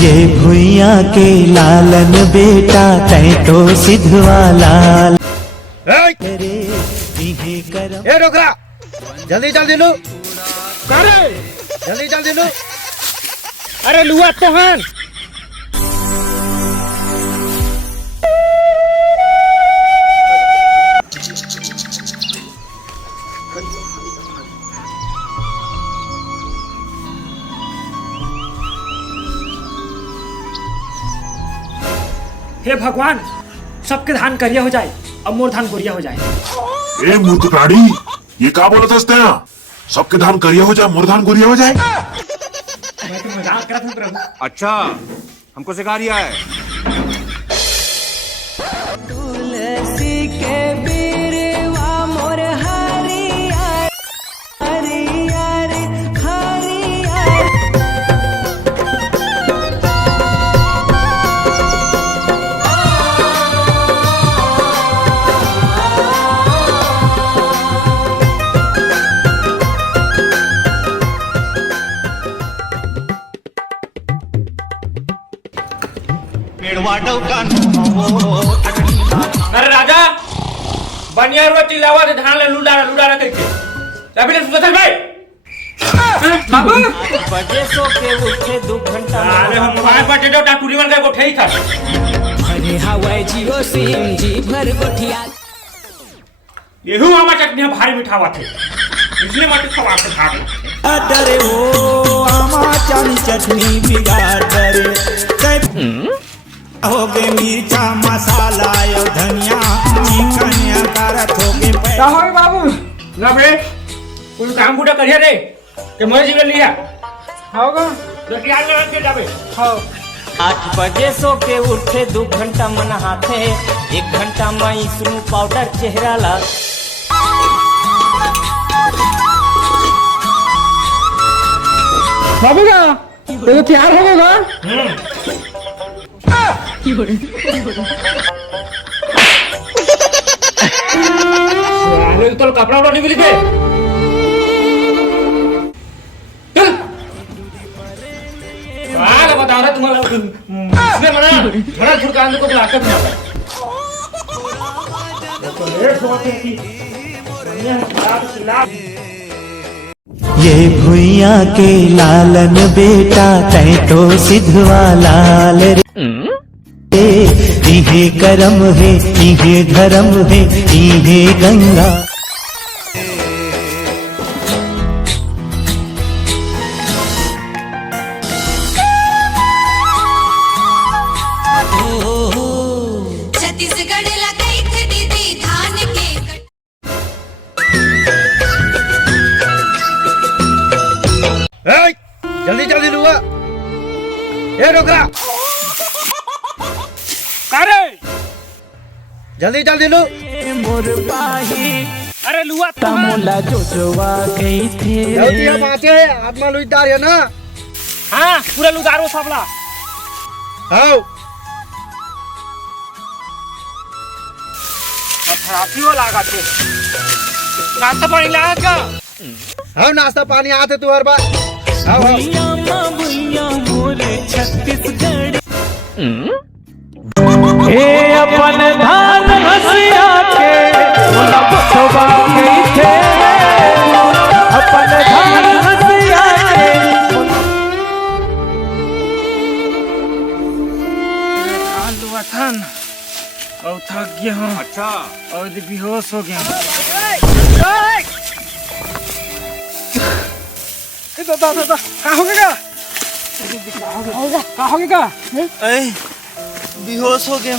ये भुइया के लालन बेटा तै तो सिद्धवा लाल। ए डोकरा जल्दी जल्दी लो जल्दी जल्दी लो। अरे लुआ तो हन हे भगवान, सबके धान करिया हो जाए, अब मोर धान गोरिया हो जाए। ए मूर्ख प्राणी, ये क्या बोलत हस्ते हैं? सबके धान करिया हो जाए, मोर धान गोरिया हो जाए। मैं तो मजाक कर रहा था प्रभु। अच्छा, हमको सिखा रिया है। तुलसी के बीरवा मोर हरिया हरिया रे हरिया। अरे राजा बनिया रोटी लावा दे धान ले लुडा लुडा रखे थे अभी ले सुतल भाई बाबू बजे सो के उठे 2 घंटा। अरे हम मोबाइल पर टेटो टाटूरी मन का गोठे ही था। अरे हवाई जियो सिम जी भर गोठिया। येहू आमा चटनी भारी मिठावा थे, इसलिए मत खवा के खा गए। अरे ओ आमा चटनी बिगाड़ करे हो गए मीठा मसाला यो धनिया चिकनिया करत हो गए। क्या हो बाबू ना बे कुछ काम बूटा करिए रे के मोर जीवन लिया होगा रोटी आग लगा के जाबे। हां 8 बजे सो के उठे 2 घंटा मन हाथे 1 घंटा में इसरू पाउडर चेहरा ला। बाबू का तो तैयार हो गया। तो कपड़ा उड़ा नहीं मिली थे। बता रहा तुम्हारा इसमें बड़ा छुड़कान को बुलाकर नहीं आता। ये भुइया के लालन बेटा तै तो सिद्धवा लाल रे। इहे करम है इहे धर्म है इहे गंगा। छत्तीसगढ़ लगाई थे दीदी धान के। जल्दी जल्दी लुआ। ए डोकरा अरे जल्दी जल्दी लो। मोर बाही अरे लुआ तो मोला जो जोवा गई थे। जल्दी हम आते आत्मा लुईदार है ना। हाँ पूरा लुदारो सबला। आओ खराबी हो लागा थे नाश्ता पानी लागा का। हम नाश्ता पानी आते तू हर बार। आओ आओ भुइया मोरे छत्तीसगढ़। हे अपन धान हसिया के मुनबा गई थे। अपन धान हसिया के आलू अथन और थक गया हूँ। अच्छा, और बेहोश हो गया। दादा क्या हो गया? क्या हो गया? बेहोश हो गया।